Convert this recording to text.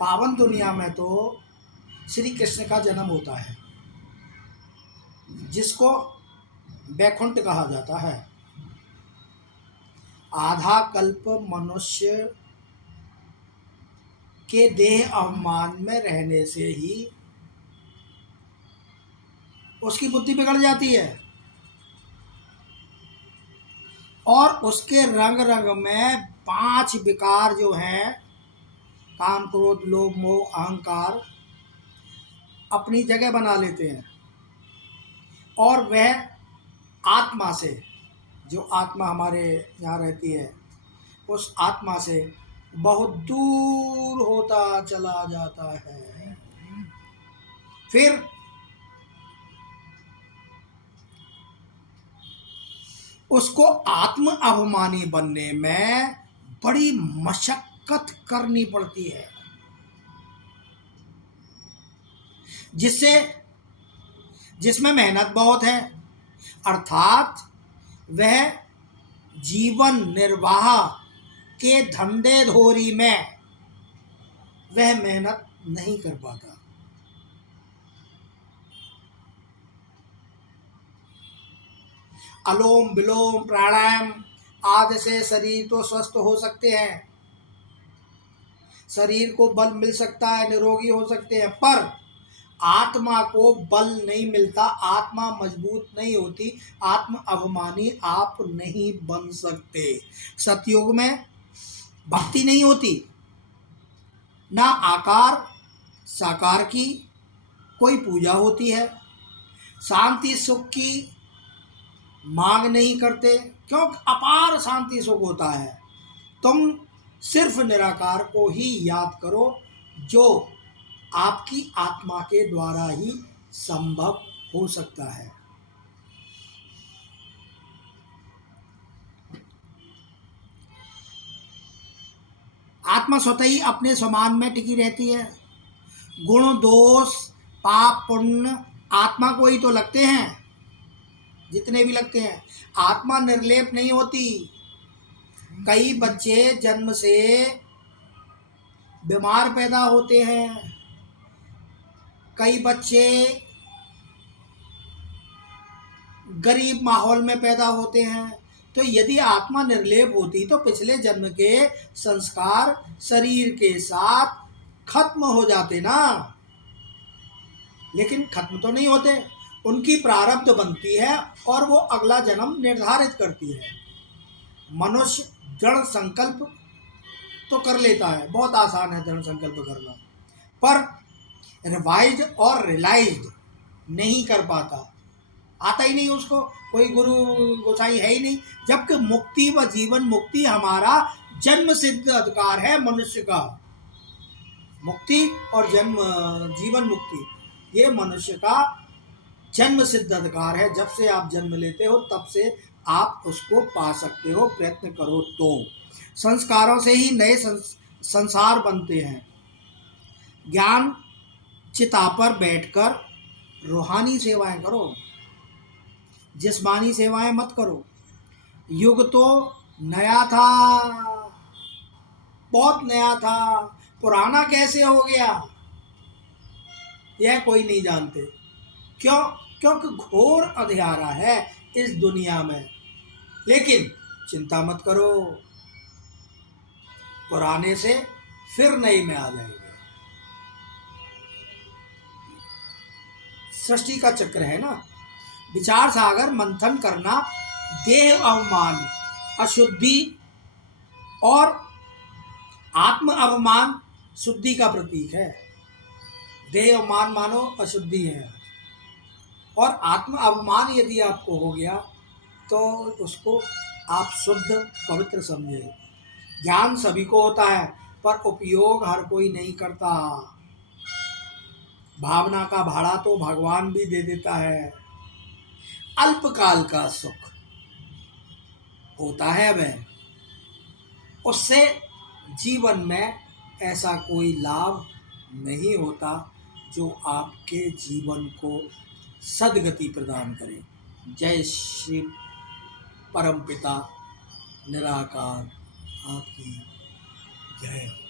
पावन दुनिया में तो श्री कृष्ण का जन्म होता है, जिसको वैकुंठ कहा जाता है। आधा कल्प मनुष्य के देह अभिमान में रहने से ही उसकी बुद्धि बिगड़ जाती है और उसके रंग रंग में 5 विकार जो हैं, काम क्रोध लोभ मोह अहंकार, अपनी जगह बना लेते हैं। और वह आत्मा से, जो आत्मा हमारे यहाँ रहती है, उस आत्मा से बहुत दूर होता चला जाता है। फिर उसको आत्म अभिमानी बनने में बड़ी मशक्कत करनी पड़ती है, जिसमें मेहनत बहुत है। अर्थात वह जीवन निर्वाह के धंधे धोरी में वह मेहनत नहीं कर पाता। अलोम विलोम प्राणायाम आदि से शरीर तो स्वस्थ हो सकते हैं, शरीर को बल मिल सकता है, निरोगी हो सकते हैं, पर आत्मा को बल नहीं मिलता, आत्मा मजबूत नहीं होती, आत्म अभिमानी आप नहीं बन सकते। सतयुग में भक्ति नहीं होती, ना आकार साकार की कोई पूजा होती है, शांति सुख की मांग नहीं करते, क्योंकि अपार शांति सुख होता है। तुम सिर्फ निराकार को ही याद करो, जो आपकी आत्मा के द्वारा ही संभव हो सकता है। आत्मा स्वतः ही अपने समान में टिकी रहती है। गुण दोष पाप पुण्य आत्मा को ही तो लगते हैं, जितने भी लगते हैं। आत्मा निर्लेप नहीं होती। कई बच्चे जन्म से बीमार पैदा होते हैं, कई बच्चे गरीब माहौल में पैदा होते हैं। तो यदि आत्मा निर्लेप होती तो पिछले जन्म के संस्कार शरीर के साथ खत्म हो जाते ना, लेकिन खत्म तो नहीं होते, उनकी प्रारब्ध बनती है और वो अगला जन्म निर्धारित करती है। मनुष्य दृढ़ संकल्प तो कर लेता है, बहुत आसान है दृढ़ संकल्प करना, पर रिवाइज्ड और रियलाइज्ड नहीं कर पाता, आता ही नहीं उसको, कोई गुरु गोसाई है ही नहीं। जबकि मुक्ति व जीवन मुक्ति हमारा जन्म सिद्ध अधिकार है मनुष्य का। मुक्ति और जन्म जीवन मुक्ति ये मनुष्य का जन्म सिद्ध अधिकार है। जब से आप जन्म लेते हो तब से आप उसको पा सकते हो, प्रयत्न करो तो। संस्कारों से ही नए संसार बनते हैं। ज्ञान चिता पर बैठकर रूहानी सेवाएं करो, जिस्मानी सेवाएं मत करो। युग तो नया था, बहुत नया था, पुराना कैसे हो गया यह कोई नहीं जानते। क्यों? क्योंकि घोर अंधियारा है इस दुनिया में। लेकिन चिंता मत करो, पुराने से फिर नए में आ जाएंगे। सृष्टि का चक्र है ना। विचार सागर मंथन करना देह अवमान अशुद्धि और आत्म अवमान शुद्धि का प्रतीक है। देह अवमान मानो अशुद्धि है, और आत्म अवमान यदि आपको हो गया तो उसको आप शुद्ध पवित्र समझे। ज्ञान सभी को होता है, पर उपयोग हर कोई नहीं करता। भावना का भाड़ा तो भगवान भी दे देता है। अल्पकाल का सुख होता है वह, उससे जीवन में ऐसा कोई लाभ नहीं होता जो आपके जीवन को सद्गति प्रदान करे। जय श्री परमपिता निराकार आपकी जय।